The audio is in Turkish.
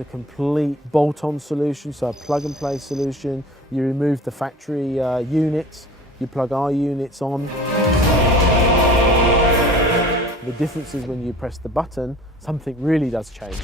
it's a complete bolt-on solution, so a plug-and-play solution. You remove the factory units, you plug our units on. The difference is when you press the button, something really does change.